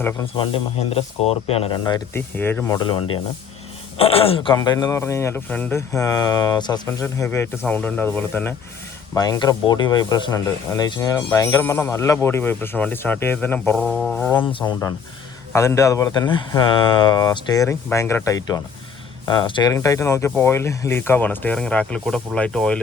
Hello friends, വണ്ടി മഹീന്ദ്ര സ്കോർപ്പിയോ ആണ്. 2007 model വണ്ടിയാണ്. കംപ്ലൈൻറ്റ് എന്ന് പറഞ്ഞു കഴിഞ്ഞാൽ ഫ്രണ്ട് സസ്പെൻഷൻ ഹെവി ആയിട്ട് സൗണ്ട് ഉണ്ട്. അതുപോലെ തന്നെ ഭയങ്കര ബോഡി വൈബ്രേഷൻ ഉണ്ട്. എന്ന് വെച്ച് കഴിഞ്ഞാൽ ഭയങ്കര പറഞ്ഞാൽ നല്ല ബോഡി വൈബ്രേഷൻ. വണ്ടി സ്റ്റാർട്ട് ചെയ്ത് തന്നെ ബൊറം സൗണ്ടാണ് അതിൻ്റെ. അതുപോലെ തന്നെ സ്റ്റിയറിംഗ് ഭയങ്കര ടൈറ്റുമാണ്. സ്റ്റിയറിംഗ് ടൈറ്റ് നോക്കിയപ്പോൾ ഓയിൽ ലീക്കാവാണ്. സ്റ്റിയറിംഗ് റാക്കിൽ കൂടെ ഫുള്ളായിട്ട് ഓയിൽ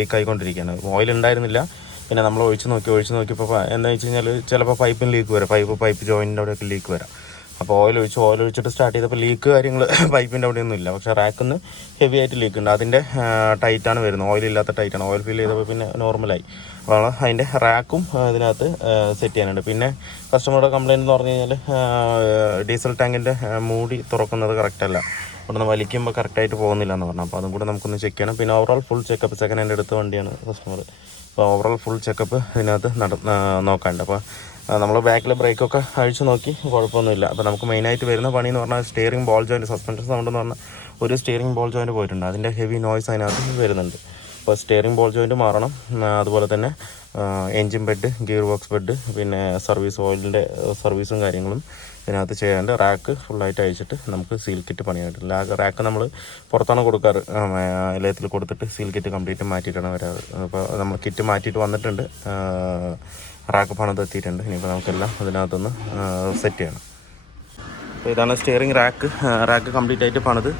ലീക്കായിക്കൊണ്ടിരിക്കുകയാണ്. ഓയിൽ ഉണ്ടായിരുന്നില്ല. പിന്നെ നമ്മൾ ഒഴിച്ച് നോക്കിയപ്പോൾ എന്താ വെച്ച് കഴിഞ്ഞാൽ ചിലപ്പോൾ പൈപ്പിന് ലീക്ക് വരാം. പൈപ്പ് ജോയിൻ്റെ അവിടെയൊക്കെ ലീക്ക് വരാം. അപ്പോൾ ഓയിൽ ഒഴിച്ചിട്ട് സ്റ്റാർട്ട് ചെയ്തപ്പോൾ ലീക്ക് കാര്യങ്ങൾ പൈപ്പിൻ്റെ അവിടെയൊന്നും ഇല്ല. പക്ഷേ റാക്കിൽ നിന്ന് ഹെവി ആയിട്ട് ലീക്ക് ഉണ്ട്. അതിൻ്റെ ടൈറ്റാണ് വരുന്നത്. ഓയിലില്ലാത്ത ടൈറ്റാണ്. ഓയിൽ ഫിൽ ചെയ്തപ്പോൾ പിന്നെ നോർമലായി. അപ്പോൾ അതിൻ്റെ റാക്കും ഇതിനകത്ത് സെറ്റ് ചെയ്യാനുണ്ട്. പിന്നെ കസ്റ്റമറുടെ കംപ്ലയിൻറ്റ് എന്ന് പറഞ്ഞു കഴിഞ്ഞാൽ ഡീസൽ ടാങ്കിൻ്റെ മൂടി തുറക്കുന്നത് കറക്റ്റല്ല. ഇവിടുന്ന് വലിക്കുമ്പോൾ കറക്റ്റായിട്ട് പോകുന്നില്ല എന്ന് പറഞ്ഞു. അപ്പോൾ അതും കൂടെ നമുക്കൊന്ന് ചെക്ക് ചെയ്യണം. പിന്നെ overall full checkup, second hand എടുത്ത വണ്ടിയാണ് കസ്റ്റമർ. അപ്പോൾ ഓവറോൾ ഫുൾ ചെക്കപ്പ് ഇതിനകത്ത് നോക്കാനുണ്ട്. അപ്പോൾ നമ്മൾ ബാക്കിൽ ബ്രേക്കൊക്കെ അഴിച്ചു നോക്കി, കുഴപ്പമൊന്നുമില്ല. അപ്പോൾ നമുക്ക് മെയിനായിട്ട് വരുന്ന പണി എന്ന് പറഞ്ഞാൽ steering ball joint, suspension sound എന്ന് പറഞ്ഞാൽ ഒരു സ്റ്റിയറിംഗ് ബോൾ ജോയിൻറ്റ് പോയിട്ടുണ്ട്. അതിൻ്റെ ഹെവി നോയ്സ് അതിനകത്ത് വരുന്നുണ്ട്. അപ്പോൾ സ്റ്റിയറിംഗ് ബോൾ ജോയിൻറ്റ് മാറണം. അതുപോലെ തന്നെ engine bed, gear box bed, പിന്നെ സർവീസ് ഓയിലിൻ്റെ സർവീസും കാര്യങ്ങളും ഇതിനകത്ത് ചെയ്യാണ്ട്. റാക്ക് ഫുള്ളായിട്ട് അഴിച്ചിട്ട് നമുക്ക് സീൽ കിറ്റ് പണിയായിട്ടില്ല. റാക്ക് നമ്മൾ പുറത്താണ് കൊടുക്കാറ്. ലേത്തിൽ കൊടുത്തിട്ട് സീൽ കിറ്റ് കംപ്ലീറ്റ് മാറ്റിയിട്ടാണ് വരാറ്. അപ്പോൾ നമ്മൾ കിറ്റ് മാറ്റിയിട്ട് വന്നിട്ടുണ്ട്. റാക്ക് പണിത് എത്തിയിട്ടുണ്ട്. ഇനിയിപ്പോൾ നമുക്കെല്ലാം അതിനകത്തൊന്ന് സെറ്റ് ചെയ്യണം. അപ്പോൾ ഇതാണ് സ്റ്റിയറിംഗ് റാക്ക് കംപ്ലീറ്റ് ആയിട്ട് പണിത്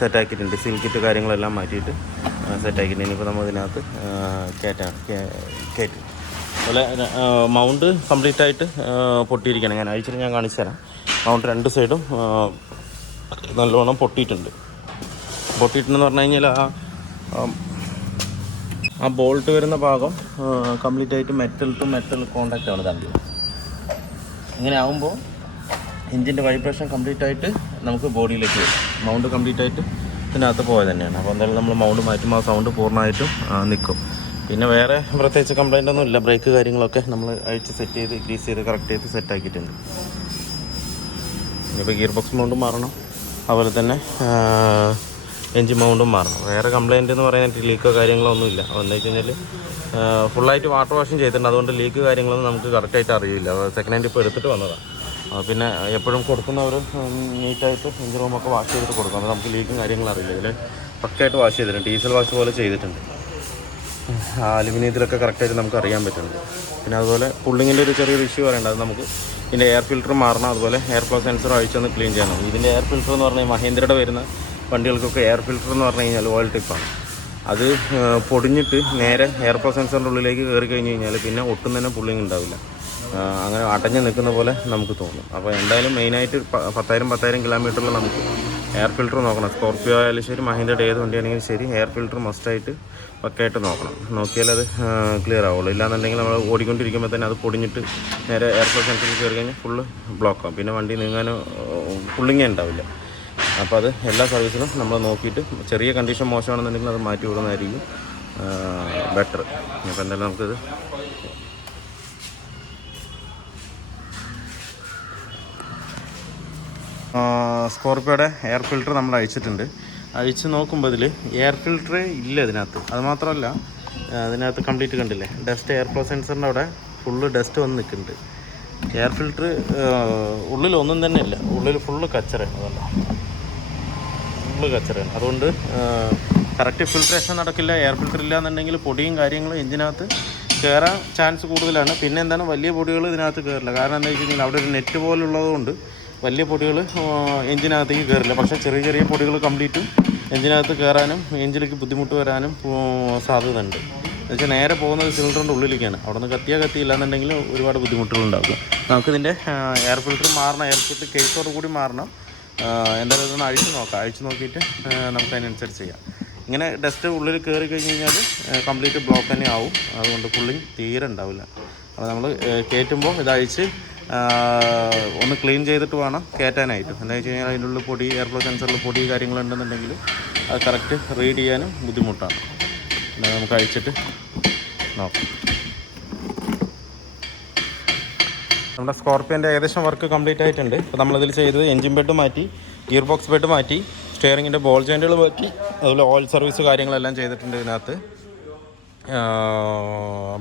സെറ്റാക്കിയിട്ടുണ്ട്. സീൽ കിറ്റ് കാര്യങ്ങളെല്ലാം മാറ്റിയിട്ട് സെറ്റാക്കിയിട്ടുണ്ട്. ഇനിയിപ്പോൾ നമ്മൾ ഇതിനകത്ത് കയറ്റി. അതുപോലെ മൗണ്ട് കംപ്ലീറ്റ് ആയിട്ട് പൊട്ടിയിരിക്കുകയാണ്. ഞാൻ അഴിച്ചിട്ട് ഞാൻ കാണിച്ചു തരാം. മൗണ്ട് രണ്ട് സൈഡും നല്ലോണം പൊട്ടിയിട്ടുണ്ടെന്ന് പറഞ്ഞു കഴിഞ്ഞാൽ ആ ബോൾട്ട് വരുന്ന ഭാഗം കംപ്ലീറ്റ് ആയിട്ട് മെറ്റൽ ടു മെറ്റൽ കോണ്ടാക്റ്റ് ആണ് തമ്മിൽ. ഇങ്ങനെ ആകുമ്പോൾ എഞ്ചിൻ്റെ വൈബ്രേഷൻ കംപ്ലീറ്റ് ആയിട്ട് നമുക്ക് ബോഡിയിലേക്ക് വരും. മൗണ്ട് കംപ്ലീറ്റ് ആയിട്ട് ഇതിനകത്ത് പോയത് തന്നെയാണ്. അപ്പോൾ എന്തായാലും നമ്മൾ മൗണ്ട് മാറ്റുമ്പോൾ ആ സൗണ്ട് പൂർണ്ണമായിട്ടും നിൽക്കും. പിന്നെ വേറെ പ്രത്യേകിച്ച് കംപ്ലൈൻ്റ് ഒന്നും ഇല്ല. ബ്രേക്ക് കാര്യങ്ങളൊക്കെ നമ്മൾ അഴിച്ച് സെറ്റ് ചെയ്ത് ഗ്രീസ് ചെയ്ത് കറക്റ്റ് ചെയ്ത് സെറ്റാക്കിയിട്ടുണ്ട്. ഇനിയിപ്പോൾ ഗിയർ ബോക്സ് മൗണ്ടും മാറണം. അതുപോലെ തന്നെ എൻജിൻ മൗണ്ടും മാറണം. വേറെ കംപ്ലൈൻറ്റ് എന്ന് പറയാനായിട്ട് ലീക്കോ കാര്യങ്ങളോ ഒന്നുമില്ല. എന്താ വെച്ച് കഴിഞ്ഞാൽ ഫുള്ളായിട്ട് വാട്ടർ വാഷിങ് ചെയ്തിട്ടുണ്ട്. അതുകൊണ്ട് ലീക്ക് കാര്യങ്ങളൊന്നും നമുക്ക് കറക്റ്റായിട്ട് അറിയില്ല. സെക്കൻഡ് ഹാൻഡ് ഇപ്പോൾ എടുത്തിട്ട് വന്നതാണ്. പിന്നെ എപ്പോഴും കൊടുക്കുന്നവർ നീറ്റായിട്ട് എഞ്ചിൻ റൂമൊക്കെ വാഷ് ചെയ്തിട്ട് കൊടുക്കും. അത് നമുക്ക് ലീക്കും കാര്യങ്ങളും അറിയില്ല. ഇതിൽ പക്കയായിട്ട് വാഷ് ചെയ്തിട്ടുണ്ട്. ഡീസൽ വാഷ് പോലെ ചെയ്തിട്ടുണ്ട്. അലുമിനിയത്തിലൊക്കെ കറക്റ്റായിട്ട് നമുക്ക് അറിയാൻ പറ്റുന്നുണ്ട്. പിന്നെ അതുപോലെ പുള്ളിങ്ങിൻ്റെ ഒരു ചെറിയൊരു ഇഷ്യൂ പറയേണ്ടത്, അത് നമുക്ക് ഇതിൻ്റെ എയർ ഫിൽറ്റർ മാറണം. അതുപോലെ എയർ ഫ്ലോ സെൻസർ അഴിച്ചൊന്ന് ക്ലീൻ ചെയ്യണം. ഇതിൻ്റെ എയർ ഫിൽറ്റർ എന്ന് പറഞ്ഞാൽ മഹീന്ദ്രയുടെ വരുന്ന വണ്ടികൾക്കൊക്കെ എയർ ഫിൽറ്റർ എന്ന് പറഞ്ഞു കഴിഞ്ഞാൽ ഓയിൽ ടിപ്പാണ്. അത് പൊടിഞ്ഞിട്ട് നേരെ എയർ ഫ്ലോ സെൻസറിൻ്റെ ഉള്ളിലേക്ക് കയറി കഴിഞ്ഞ് കഴിഞ്ഞാൽ പിന്നെ ഒട്ടും തന്നെ പുള്ളിങ് ഉണ്ടാവില്ല. അങ്ങനെ അടഞ്ഞ് നിൽക്കുന്ന പോലെ നമുക്ക് തോന്നും. അപ്പോൾ എന്തായാലും മെയിനായിട്ട് 10,000 കിലോമീറ്ററിൽ നമുക്ക് എയർ ഫിൽറ്റർ നോക്കണം. സ്കോർപ്പിയോ ആയാലും ശരി, മഹീന്ദ്രയുടെ ഏത് വണ്ടിയാണെങ്കിലും ശരി, എയർ ഫിൽറ്റർ മസ്റ്റായിട്ട് പക്കയായിട്ട് നോക്കണം. നോക്കിയാൽ അത് ക്ലിയർ ആവുള്ളൂ. ഇല്ലാന്നുണ്ടെങ്കിൽ നമ്മൾ ഓടിക്കൊണ്ടിരിക്കുമ്പോൾ തന്നെ അത് പൊടിഞ്ഞിട്ട് നേരെ എയർ ഫ്ലോ സെൻസറിൽ കയറി കഴിഞ്ഞാൽ ഫുള്ള് ബ്ലോക്കാവും. പിന്നെ വണ്ടി നീങ്ങാനോ പുള്ളിങ്ങേ ഉണ്ടാവില്ല. അപ്പോൾ അത് എല്ലാ സർവീസിലും നമ്മൾ നോക്കിയിട്ട്, ചെറിയ കണ്ടീഷൻ മോശമാണെന്നുണ്ടെങ്കിൽ അത് മാറ്റി വിടുന്നതായിരിക്കും ബെറ്റർ. അപ്പോൾ എന്തായാലും നമുക്കിത് സ്കോർപ്പിയോയുടെ എയർ ഫിൽറ്റർ നമ്മൾ അഴിച്ചിട്ടുണ്ട്. അഴിച്ച് നോക്കുമ്പോൾ ഇതിൽ എയർ ഫിൽറ്റർ ഇല്ല ഇതിനകത്ത്. അതുമാത്രമല്ല, അതിനകത്ത് കംപ്ലീറ്റ് കണ്ടില്ലേ, ഡസ്റ്റ് എയർ ഫ്ലോ സെൻസറിൻ്റെ അവിടെ ഫുള്ള് ഡസ്റ്റ് വന്ന് നിൽക്കുന്നുണ്ട്. എയർ ഫിൽറ്റർ ഉള്ളിൽ ഒന്നും തന്നെ ഇല്ല. ഉള്ളിൽ ഫുള്ള് കച്ചറയാണ്. അതല്ല, ഫുള്ള് കച്ചറയാണ്. അതുകൊണ്ട് കറക്റ്റ് ഫിൽട്രേഷൻ നടക്കില്ല. എയർ ഫിൽറ്റർ ഇല്ല എന്നുണ്ടെങ്കിൽ പൊടിയും കാര്യങ്ങളും എഞ്ചിനകത്ത് കയറാൻ ചാൻസ് കൂടുതലാണ്. പിന്നെ എന്താണ്, വലിയ പൊടികൾ ഇതിനകത്ത് കയറില്ല. കാരണം എന്താ വെച്ച് കഴിഞ്ഞാൽ അവിടെ ഒരു നെറ്റ് പോലുള്ളതുകൊണ്ട് വലിയ പൊടികൾ എഞ്ചിനകത്തേക്ക് കയറില്ല. പക്ഷേ ചെറിയ ചെറിയ പൊടികൾ കംപ്ലീറ്റും എഞ്ചിനകത്ത് കയറാനും എഞ്ചിലേക്ക് ബുദ്ധിമുട്ട് വരാനും സാധ്യത ഉണ്ട്. എന്നുവെച്ചാൽ നേരെ പോകുന്നത് സിലിണ്ടറിൻ്റെ ഉള്ളിലേക്കാണ്. അവിടെ നിന്ന് കത്തിയില്ല എന്നുണ്ടെങ്കിൽ ഒരുപാട് ബുദ്ധിമുട്ടുകളുണ്ടാകും. നമുക്കിതിൻ്റെ എയർ ഫിൽറ്റർ മാറണം. എയർ ഫിൽറ്റർ കേസോട് കൂടി മാറണം. എന്തായാലും ഇതൊന്ന് അഴിച്ച് നോക്കിയിട്ട് നമുക്ക് അതിനനുസരിച്ച് ചെയ്യാം. ഇങ്ങനെ ഡസ്റ്റ് ഉള്ളിൽ കയറി കഴിഞ്ഞ് കഴിഞ്ഞാൽ കംപ്ലീറ്റ് ബ്ലോക്ക് തന്നെ ആവും. അതുകൊണ്ട് പുള്ളിങ് തീരെ ഉണ്ടാവില്ല. അപ്പോൾ നമ്മൾ കയറ്റുമ്പോൾ ഇതഴിച്ച് ഒന്ന് ക്ലീൻ ചെയ്തിട്ട് വേണം കയറ്റാനായിട്ട്. എന്താ വെച്ച് കഴിഞ്ഞാൽ അതിൻ്റെ ഉള്ളിൽ പൊടി, എയർ ഫ്ലോ സെൻസറിൽ പൊടി കാര്യങ്ങളുണ്ടെന്നുണ്ടെങ്കിൽ അത് കറക്റ്റ് റീഡ് ചെയ്യാനും ബുദ്ധിമുട്ടാണ്. നമുക്ക് അഴിച്ചിട്ട് നോക്കാം. നമ്മുടെ സ്കോർപ്പിയോൻ്റെ ഏകദേശം വർക്ക് കംപ്ലീറ്റ് ആയിട്ടുണ്ട്. ഇപ്പോൾ നമ്മളിതിൽ ചെയ്തത് എൻജിൻ ബെഡ് മാറ്റി, ഗിയർ ബോക്സ് ബെഡ് മാറ്റി, സ്റ്റിയറിങ്ങിൻ്റെ ബോൾ ജോയിൻറ്റുകൾ മാറ്റി, അതുപോലെ ഓയിൽ സർവീസ് കാര്യങ്ങളെല്ലാം ചെയ്തിട്ടുണ്ട് ഇതിനകത്ത്.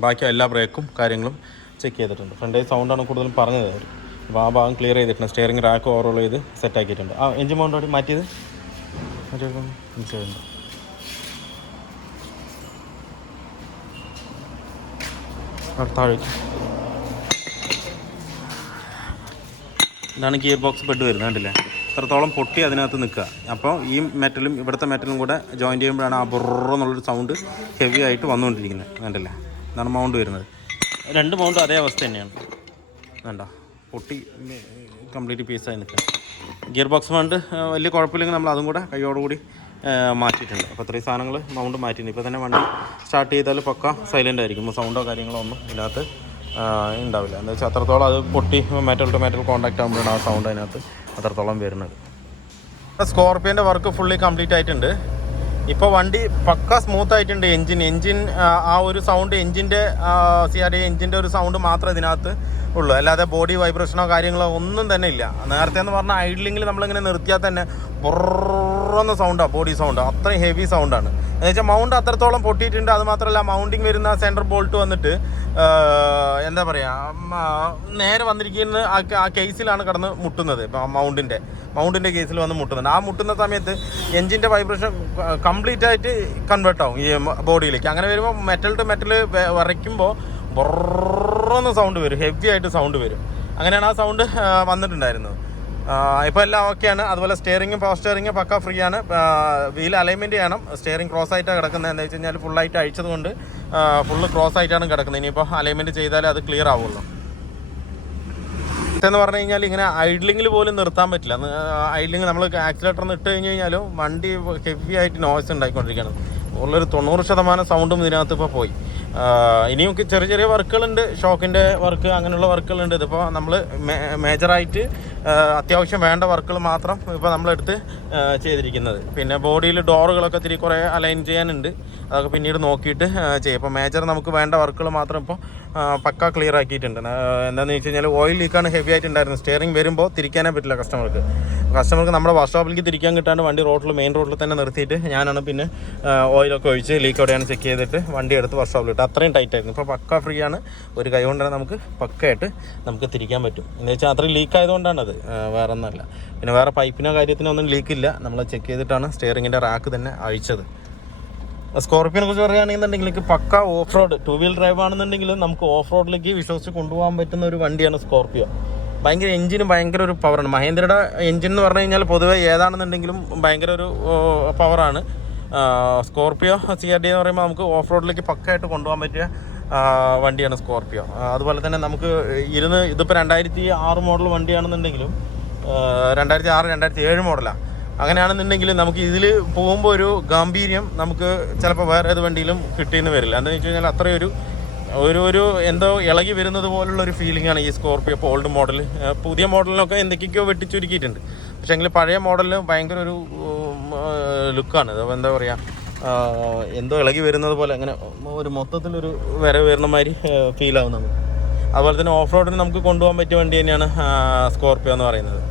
ബാക്കി എല്ലാ ബ്രേക്കും കാര്യങ്ങളും ചെക്ക് ചെയ്തിട്ടുണ്ട്. ഫ്രണ്ട് സൗണ്ടാണ് കൂടുതലും പറഞ്ഞത്. അപ്പോൾ ആ ഭാഗം ക്ലിയർ ചെയ്തിട്ടുണ്ട്. സ്റ്റിയറിംഗ് റാക്ക് ഓവറോൾ ചെയ്ത് സെറ്റാക്കിയിട്ടുണ്ട്. ആ എഞ്ചിൻ മൗണ്ട് കൂടി മാറ്റിയത് മനസ്സിലായിട്ടുണ്ട്. താഴേക്ക് ഇതാണ് ഗിയർ ബോക്സ് ബെഡ് വരുന്നത്, കണ്ടില്ലേ? ഇത്രത്തോളം പൊട്ടി അതിനകത്ത് നിൽക്കുക. അപ്പോൾ ഈ മെറ്റലും ഇവിടുത്തെ മെറ്റലും കൂടെ ജോയിൻറ്റ് ചെയ്യുമ്പോഴാണ് ആ ബുർർ എന്നുള്ളൊരു സൗണ്ട് ഹെവി ആയിട്ട് വന്നുകൊണ്ടിരിക്കുന്നത്, കണ്ടില്ലേ? ഇതാണ് മൗണ്ട് വരുന്നത്. രണ്ട് മൗണ്ടും അതേ അവസ്ഥ തന്നെയാണ്, കണ്ടോ? പൊട്ടി കംപ്ലീറ്റ് പീസായി നിൽക്കുക. ഗിയർ ബോക്സ് മൗണ്ട് വലിയ കുഴപ്പമില്ലെങ്കിൽ നമ്മൾ അതും കൂടെ കൈയോടുകൂടി മാറ്റിയിട്ടുണ്ട്. അപ്പോൾ ഇത്രയും സാധനങ്ങൾ മൗണ്ട് മാറ്റിയിട്ടുണ്ട്. ഇപ്പോൾ തന്നെ വണ്ടി സ്റ്റാർട്ട് ചെയ്താൽ പക്ക സൈലൻ്റ് ആയിരിക്കും. സൗണ്ടോ കാര്യങ്ങളോ ഒന്നും ഇതിനകത്ത് ഉണ്ടാവില്ല. എന്താ വെച്ചാൽ അത്രത്തോളം അത് പൊട്ടി മെറ്റൽ ടു മെറ്റൽ കോൺടാക്റ്റ് ആകുമ്പോഴാണ് ആ സൗണ്ട് അതിനകത്ത് അത്രത്തോളം വരുന്നത്. സ്കോർപ്പിയോൻ്റെ വർക്ക് ഫുള്ളി കംപ്ലീറ്റ് ആയിട്ടുണ്ട്. ഇപ്പോൾ വണ്ടി പക്ക സ്മൂത്ത് ആയിട്ടുണ്ട്. എൻജിൻ ആ ഒരു സൗണ്ട് എൻജിൻ്റെ CRD എൻജിൻ്റെ ഒരു സൗണ്ട് മാത്രമേ ഇതിനകത്ത് ഉള്ളൂ, അല്ലാതെ ബോഡി വൈബ്രേഷനോ കാര്യങ്ങളോ ഒന്നും തന്നെ ഇല്ല. നേരത്തെ എന്ന് പറഞ്ഞാൽ ഐഡ്ലിങ്ങിൽ നമ്മളിങ്ങനെ നിർത്തിയാൽ തന്നെ ബുർറെന്ന സൗണ്ടാണ്, ബോഡി സൗണ്ട് അത്രയും ഹെവി സൗണ്ടാണ്. എന്ന് വെച്ചാൽ മൗണ്ട് അത്രത്തോളം പൊട്ടിയിട്ടുണ്ട്. അതുമാത്രമല്ല മൗണ്ടിങ് വരുന്ന സെൻറ്റർ ബോൾട്ട് വന്നിട്ട് എന്താ പറയുക, നേരെ വന്നിരിക്കുന്നത് ആ കേസിലാണ് കിടന്ന് മുട്ടുന്നത്. ഇപ്പം മൗണ്ടിൻ്റെ കേസിൽ വന്ന് മുട്ടുന്നുണ്ട്. ആ മുട്ടുന്ന സമയത്ത് എൻജിൻ്റെ വൈബ്രേഷൻ കംപ്ലീറ്റ് ആയിട്ട് കൺവേർട്ട് ആവും ഈ ബോഡിയിലേക്ക്. അങ്ങനെ വരുമ്പോൾ മെറ്റൽ ടു മെറ്റൽ വരയ്ക്കുമ്പോൾ ബൊറന്ന് സൗണ്ട് വരും, ഹെവി ആയിട്ട് സൗണ്ട് വരും. അങ്ങനെയാണ് ആ സൗണ്ട് വന്നിട്ടുണ്ടായിരുന്നത്. ഇപ്പോൾ എല്ലാം ഓക്കെയാണ്. അതുപോലെ സ്റ്റിയറിങ്ങും പവർ സ്റ്റിയറിങ്ങും പക്ക ഫ്രീ ആണ്. വീൽ അലൈൻമെൻറ്റ് ചെയ്യണം. സ്റ്റിയറിംഗ് ക്രോസ് ആയിട്ടാണ് കിടക്കുന്നത്. എന്താ വെച്ച് കഴിഞ്ഞാൽ ഫുള്ളായിട്ട് അഴിച്ചത് കൊണ്ട് ഫുള്ള് ക്രോസ് ആയിട്ടാണ് കിടക്കുന്നത്. ഇനിയിപ്പോൾ അലൈൻമെൻറ്റ് ചെയ്താലേ അത് ക്ലിയർ ആവുള്ളൂ. എന്ന് പറഞ്ഞു കഴിഞ്ഞാൽ ഇങ്ങനെ ഐഡ്ലിങ്ങിൽ പോലും നിർത്താൻ പറ്റില്ല. ഐഡ്ലിങ് നമ്മൾ ആക്സിലേറ്ററിന് ഇട്ട് കഴിഞ്ഞ് കഴിഞ്ഞാലും വണ്ടി ഹെവി ആയിട്ട് നോയ്സ് ഉണ്ടായിക്കൊണ്ടിരിക്കുകയാണ്. ഉള്ളൊരു 90% സൗണ്ടും ഇതിനകത്ത് ഇപ്പോൾ പോയി. ഇനിയും ചെറിയ ചെറിയ വർക്കുകളുണ്ട്, ഷോക്കിൻ്റെ വർക്ക് അങ്ങനെയുള്ള വർക്കുകളുണ്ട്. ഇതിപ്പോൾ നമ്മൾ മേജറായിട്ട് അത്യാവശ്യം വേണ്ട വർക്കുകൾ മാത്രം ഇപ്പോൾ നമ്മളെടുത്ത് ചെയ്തിരിക്കുന്നത്. പിന്നെ ബോഡിയിൽ ഡോറുകളൊക്കെ ഇത്തിരി കുറേ അലൈൻ ചെയ്യാനുണ്ട്, അതൊക്കെ പിന്നീട് നോക്കിയിട്ട് ചെയ്യും. ഇപ്പോൾ മേജർ നമുക്ക് വേണ്ട വർക്കുകൾ മാത്രം ഇപ്പോൾ പക്ക ക്ലിയർ ആക്കിയിട്ടുണ്ട്. എന്താണെന്ന് വെച്ച് കഴിഞ്ഞാൽ ഓയിൽ ലീക്കാണ് ഹെവി ആയിട്ടുണ്ടായിരുന്നത്. സ്റ്റിയറിംഗ് വരുമ്പോൾ തിരിക്കാനേ പറ്റില്ല കസ്റ്റമർക്ക് നമ്മുടെ വർക്ക്ഷോപ്പിലേക്ക് തിരിക്കാൻ കിട്ടാണ്ട് വണ്ടി മെയിൻ റോഡിൽ തന്നെ നിർത്തിയിട്ട് ഞാനാണ് പിന്നെ ഓയിലൊക്കെ ഒഴിച്ച് ലീക്ക് എവിടെയാണ് ചെക്ക് ചെയ്തിട്ട് വണ്ടി എടുത്ത് വർക്ക്ഷോപ്പിലിട്ട്. അത്രയും ടൈറ്റായിരുന്നു. ഇപ്പോൾ പക്ക ഫ്രീ ആണ്. ഒരു കൈ കൊണ്ട് തന്നെ നമുക്ക് പക്കയായിട്ട് നമുക്ക് തിരിക്കാൻ പറ്റും. എന്ന് വെച്ചാൽ അത്രയും ലീക്ക് ആയതുകൊണ്ടാണത്, വേറെ ഒന്നുമല്ല. പിന്നെ വേറെ പൈപ്പിനോ കാര്യത്തിനോ ഒന്നും ലീക്കില്ല. നമ്മൾ ചെക്ക് ചെയ്തിട്ടാണ് സ്റ്റിയറിങ്ങിൻ്റെ റാക്ക് തന്നെ അഴിച്ചത്. സ്കോർപ്പിയോനെ കുറിച്ച് പറയുകയാണെന്നുണ്ടെങ്കിൽ പക്ക ഓഫ് റോഡ് 2 വീൽ ഡ്രൈവ് ആണെന്നുണ്ടെങ്കിലും നമുക്ക് ഓഫ് റോഡിലേക്ക് വിശ്വസിച്ച് കൊണ്ടുപോകാൻ പറ്റുന്ന ഒരു വണ്ടിയാണ് സ്കോർപ്പിയോ. ഭയങ്കര എഞ്ചിന് ഭയങ്കര ഒരു പവറാണ്. മഹീന്ദ്രയുടെ എഞ്ചിൻ എന്ന് പറഞ്ഞു കഴിഞ്ഞാൽ പൊതുവെ ഏതാണെന്നുണ്ടെങ്കിലും ഭയങ്കര ഒരു പവറാണ്. സ്കോർപ്പിയോ CRD എന്ന് പറയുമ്പോൾ നമുക്ക് ഓഫ് റോഡിലേക്ക് പക്കയായിട്ട് കൊണ്ടുപോകാൻ പറ്റിയ വണ്ടിയാണ് സ്കോർപ്പിയോ. അതുപോലെ തന്നെ നമുക്ക് ഇതിപ്പോൾ 2006 മോഡൽ വണ്ടിയാണെന്നുണ്ടെങ്കിലും 2006 2007 മോഡലാണ്. അങ്ങനെയാണെന്നുണ്ടെങ്കിൽ നമുക്ക് ഇതിൽ പോകുമ്പോൾ ഒരു ഗാംഭീര്യം നമുക്ക് ചിലപ്പോൾ വേറെ ഏത് വണ്ടിയിലും കിട്ടിയെന്ന് വരില്ല. എന്താണെന്ന് വെച്ച് കഴിഞ്ഞാൽ അത്രയൊരു ഒരു എന്തോ ഇളകി വരുന്നത് പോലുള്ളൊരു ഫീലിംഗാണ് ഈ സ്കോർപ്പിയോ. ഇപ്പോൾ ഓൾഡ് മോഡൽ, പുതിയ മോഡലിനൊക്കെ എന്തൊക്കെയോ വെട്ടിച്ചുരുക്കിയിട്ടുണ്ട്. പക്ഷേ എങ്കിൽ പഴയ മോഡലിന് ഭയങ്കര ഒരു ലുക്കാണ്. അപ്പോൾ എന്താ പറയുക, എന്തോ ഇളകി വരുന്നത് പോലെ അങ്ങനെ ഒരു മൊത്തത്തിലൊരു വരുന്ന മാതിരി ഫീലാവും നമുക്ക്. അതുപോലെ തന്നെ ഓഫ് റോഡിന് നമുക്ക് കൊണ്ടുപോകാൻ പറ്റിയ വണ്ടി തന്നെയാണ് സ്കോർപ്പിയോ എന്ന് പറയുന്നത്.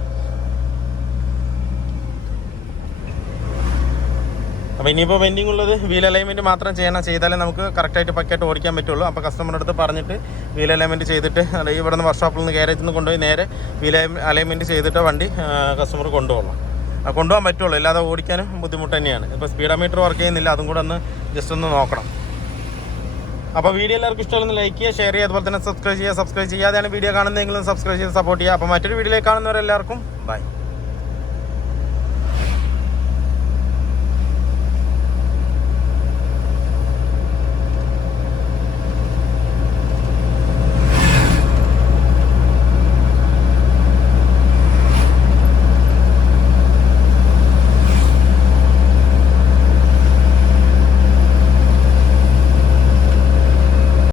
അപ്പോൾ ഇനിയിപ്പോൾ പെൻഡിങ് ഉള്ളത് വീൽ അലൈൻമെൻറ്റ് മാത്രം ചെയ്താലേ നമുക്ക് കറക്റ്റായിട്ട് പക്കയായിട്ട് ഓടിക്കാൻ പറ്റുള്ളൂ. അപ്പോൾ കസ്റ്റമറുടെ അടുത്ത് പറഞ്ഞിട്ട് വീൽ അലൈൻമെൻറ്റ് ചെയ്തിട്ട് ഇവിടെ നിന്ന് വർക്ക്ഷോപ്പിൽ നിന്ന് ഗാരേജിൽ നിന്ന് കൊണ്ടുപോയി നേരെ വീൽ അലൈൻമെൻറ്റ് ചെയ്തിട്ട് വണ്ടി കസ്റ്റമർ കൊണ്ടുപോകാൻ പറ്റുള്ളൂ. അല്ലാതെ ഓടിക്കാനും ബുദ്ധിമുട്ട് തന്നെയാണ്. ഇപ്പോൾ സ്പീഡോമീറ്റർ വർക്ക് ചെയ്യുന്നില്ല, അതും കൂടെ ജസ്റ്റ് ഒന്ന് നോക്കണം. അപ്പോൾ വീഡിയോ എല്ലാവർക്കും ഇഷ്ടമുള്ള ലൈക്ക് ചെയ്യുക, ഷെയർ ചെയ്യുക, അതുപോലെ തന്നെ സബ്സ്ക്രൈബ് ചെയ്യാതെയാണ് വീഡിയോ കാണുന്നതെങ്കിലും സബ്സ്ക്രൈബ് ചെയ്ത് സപ്പോർട്ട് ചെയ്യുക. അപ്പോൾ മറ്റൊരു വീഡിയോയിലേക്ക് കാണുന്നവരെല്ലാവർക്കും ബൈ.